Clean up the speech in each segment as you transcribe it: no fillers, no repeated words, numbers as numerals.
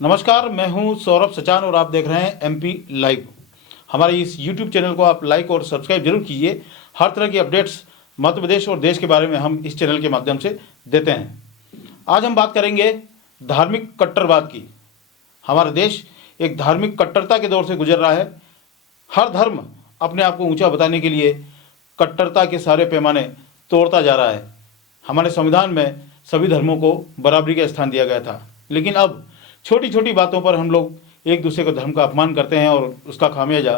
नमस्कार, मैं हूं सौरभ सचान और आप देख रहे हैं एमपी लाइव। हमारे इस यूट्यूब चैनल को आप लाइक और सब्सक्राइब जरूर कीजिए। हर तरह की अपडेट्स मध्य प्रदेश और देश के बारे में हम इस चैनल के माध्यम से देते हैं। आज हम बात करेंगे धार्मिक कट्टरवाद की। हमारा देश एक धार्मिक कट्टरता के दौर से गुजर रहा है। हर धर्म अपने आप को ऊंचा बताने के लिए कट्टरता के सारे पैमाने तोड़ता जा रहा है। हमारे संविधान में सभी धर्मों को बराबरी का स्थान दिया गया था, लेकिन अब छोटी छोटी बातों पर हम लोग एक दूसरे को धर्म का अपमान करते हैं और उसका खामियाजा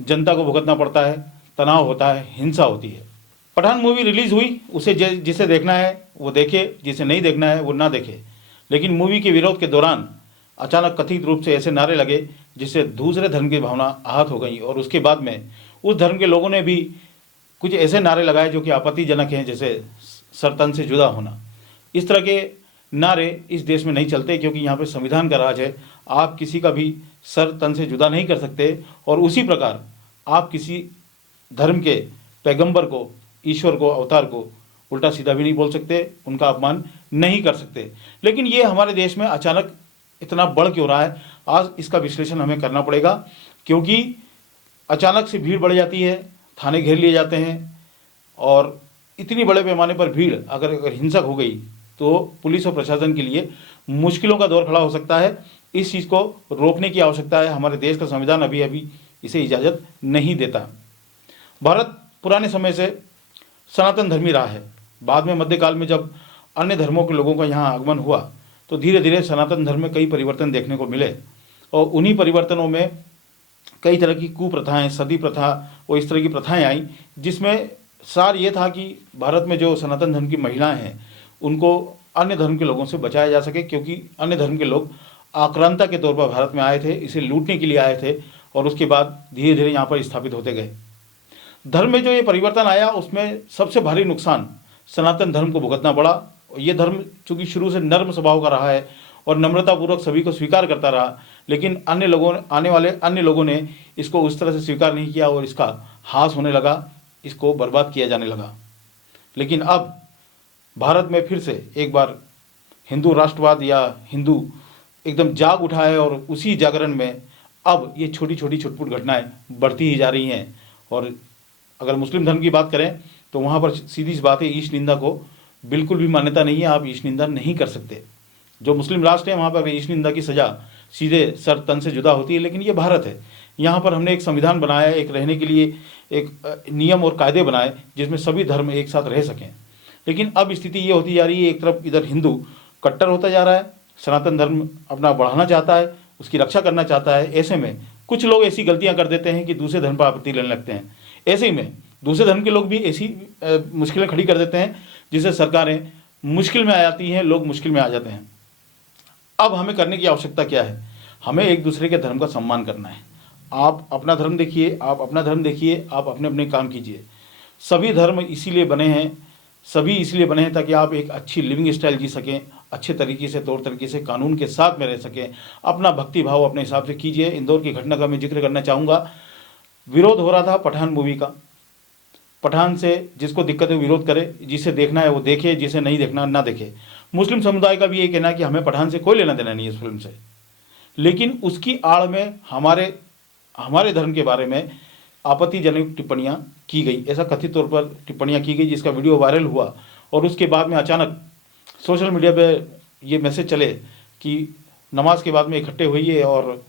जनता को भुगतना पड़ता है। तनाव होता है, हिंसा होती है। पठान मूवी रिलीज हुई, उसे जिसे देखना है वो देखे, जिसे नहीं देखना है वो ना देखे। लेकिन मूवी के विरोध के दौरान अचानक कथित रूप से ऐसे नारे लगे जिससे दूसरे धर्म की भावना आहत हो गई और उसके बाद में उस धर्म के लोगों ने भी कुछ ऐसे नारे लगाए जो कि आपत्तिजनक हैं, जैसे सर तन से जुदा होना। इस तरह के नारे इस देश में नहीं चलते, क्योंकि यहाँ पे संविधान का राज है। आप किसी का भी सर तन से जुदा नहीं कर सकते और उसी प्रकार आप किसी धर्म के पैगंबर को, ईश्वर को, अवतार को उल्टा सीधा भी नहीं बोल सकते, उनका अपमान नहीं कर सकते। लेकिन ये हमारे देश में अचानक इतना बढ़ क्यों रहा है, आज इसका विश्लेषण हमें करना पड़ेगा। क्योंकि अचानक से भीड़ बढ़ जाती है, थाने घेर लिए जाते हैं और इतनी बड़े पैमाने पर भीड़ अगर हिंसक हो गई तो पुलिस और प्रशासन के लिए मुश्किलों का दौर खड़ा हो सकता है। इस चीज़ को रोकने की आवश्यकता है। हमारे देश का संविधान अभी इसे इजाज़त नहीं देता। भारत पुराने समय से सनातन धर्मी रहा है। बाद में मध्यकाल में जब अन्य धर्मों के लोगों का यहाँ आगमन हुआ तो धीरे धीरे सनातन धर्म में कई परिवर्तन देखने को मिले और उन्हीं परिवर्तनों में कई तरह की कुप्रथाएं, सती प्रथा और इस तरह की प्रथाएं आई, जिसमें सार ये था कि भारत में जो सनातन धर्म की महिलाएं हैं उनको अन्य धर्म के लोगों से बचाया जा सके, क्योंकि अन्य धर्म के लोग आक्रांता के तौर पर भारत में आए थे, इसे लूटने के लिए आए थे और उसके बाद धीरे धीरे यहाँ पर स्थापित होते गए। धर्म में जो ये परिवर्तन आया उसमें सबसे भारी नुकसान सनातन धर्म को भुगतना पड़ा। ये धर्म चूँकि शुरू से नर्म स्वभाव का रहा है और नम्रतापूर्वक सभी को स्वीकार करता रहा, लेकिन आने वाले अन्य लोगों ने इसको उस तरह से स्वीकार नहीं किया और इसका ह्रास होने लगा, इसको बर्बाद किया जाने लगा। लेकिन अब भारत में फिर से एक बार हिंदू राष्ट्रवाद या हिंदू एकदम जाग उठा है और उसी जागरण में अब ये छोटी छोटी छुटपुट घटनाएं बढ़ती ही जा रही हैं। और अगर मुस्लिम धर्म की बात करें तो वहाँ पर सीधी सी बात है, ईश निंदा को बिल्कुल भी मान्यता नहीं है। आप ईश निंदा नहीं कर सकते। जो मुस्लिम राष्ट्र है वहाँ पर ईश निंदा की सज़ा सीधे सर तन से जुदा होती है। लेकिन ये भारत है, यहाँ पर हमने एक संविधान बनाया, एक रहने के लिए एक नियम और कायदे बनाए जिसमें सभी धर्म एक साथ रह सकें। लेकिन अब स्थिति ये होती जा रही है, एक तरफ इधर हिंदू कट्टर होता जा रहा है, सनातन धर्म अपना बढ़ाना चाहता है, उसकी रक्षा करना चाहता है। ऐसे में कुछ लोग ऐसी गलतियां कर देते हैं कि दूसरे धर्म पर आपत्ति लेने लगते हैं। ऐसे ही में दूसरे धर्म के लोग भी ऐसी मुश्किलें खड़ी कर देते हैं जिससे सरकारें मुश्किल में आ जाती हैं, लोग मुश्किल में आ जाते हैं। अब हमें करने की आवश्यकता क्या है? हमें एक दूसरे के धर्म का सम्मान करना है। आप अपना धर्म देखिए, आप अपना धर्म देखिए, आप अपने अपने काम कीजिए। सभी धर्म इसीलिए बने हैं, सभी इसलिए बने हैं ताकि आप एक अच्छी लिविंग स्टाइल जी सकें, अच्छे तरीके से, तौर तरीके से, कानून के साथ में रह सकें। अपना भक्ति भाव अपने हिसाब से कीजिए। इंदौर की घटना का मैं जिक्र करना चाहूँगा। विरोध हो रहा था पठान मूवी का। पठान से जिसको दिक्कत है विरोध करे, जिसे देखना है वो देखे, जिसे नहीं देखना ना देखे। मुस्लिम समुदाय का भी ये कहना है कि हमें पठान से कोई लेना देना नहीं है इस फिल्म से। लेकिन उसकी आड़ में हमारे धर्म के बारे में आपत्तिजनक टिप्पणियां की गई, ऐसा कथित तौर पर टिप्पणियां की गई, जिसका वीडियो वायरल हुआ और उसके बाद में अचानक सोशल मीडिया पे ये मैसेज चले कि नमाज के बाद में इकट्ठे होइए और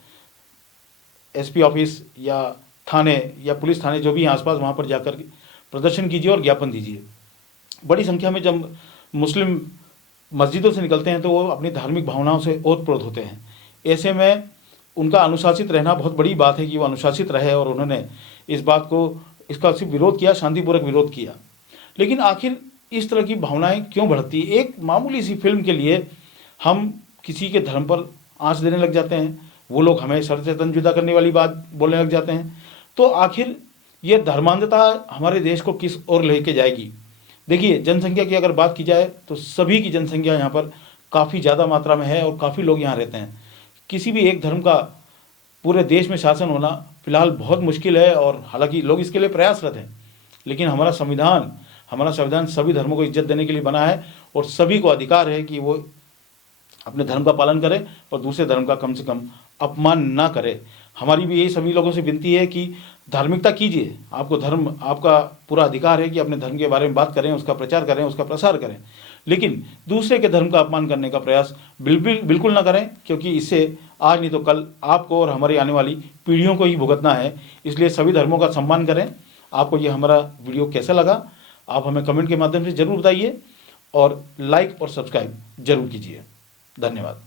एसपी ऑफिस या थाने या पुलिस थाने जो भी आसपास वहाँ पर जाकर प्रदर्शन कीजिए और ज्ञापन दीजिए। बड़ी संख्या में जब मुस्लिम मस्जिदों से निकलते हैं तो वो अपनी धार्मिक भावनाओं से ओतप्रोत होते हैं। ऐसे में उनका अनुशासित रहना बहुत बड़ी बात है कि वो अनुशासित रहे और उन्होंने इसका सिर्फ विरोध किया, शांतिपूर्वक विरोध किया। लेकिन आखिर इस तरह की भावनाएं क्यों बढ़ती? एक मामूली सी फिल्म के लिए हम किसी के धर्म पर आंच देने लग जाते हैं, वो लोग हमें सर से तन जुदा करने वाली बात बोलने लग जाते हैं। तो आखिर ये धर्मांधता हमारे देश को किस ओर लेके जाएगी? देखिए, जनसंख्या की अगर बात की जाए तो सभी की जनसंख्या यहाँ पर काफ़ी ज़्यादा मात्रा में है और काफ़ी लोग यहाँ रहते हैं। किसी भी एक धर्म का पूरे देश में शासन होना फिलहाल बहुत मुश्किल है और हालांकि लोग इसके लिए प्रयासरत हैं। लेकिन हमारा संविधान सभी धर्मों को इज्जत देने के लिए बना है और सभी को अधिकार है कि वो अपने धर्म का पालन करें और दूसरे धर्म का कम से कम अपमान ना करें। हमारी भी यही सभी लोगों से विनती है कि धार्मिकता कीजिए, आपको धर्म, आपका पूरा अधिकार है कि अपने धर्म के बारे में बात करें, उसका प्रचार करें, उसका प्रसार करें, लेकिन दूसरे के धर्म का अपमान करने का प्रयास बिल्कुल ना करें, क्योंकि इससे आज नहीं तो कल आपको और हमारी आने वाली पीढ़ियों को ही भुगतना है। इसलिए सभी धर्मों का सम्मान करें। आपको ये हमारा वीडियो कैसा लगा आप हमें कमेंट के माध्यम से ज़रूर बताइए और लाइक और सब्सक्राइब जरूर कीजिए। धन्यवाद।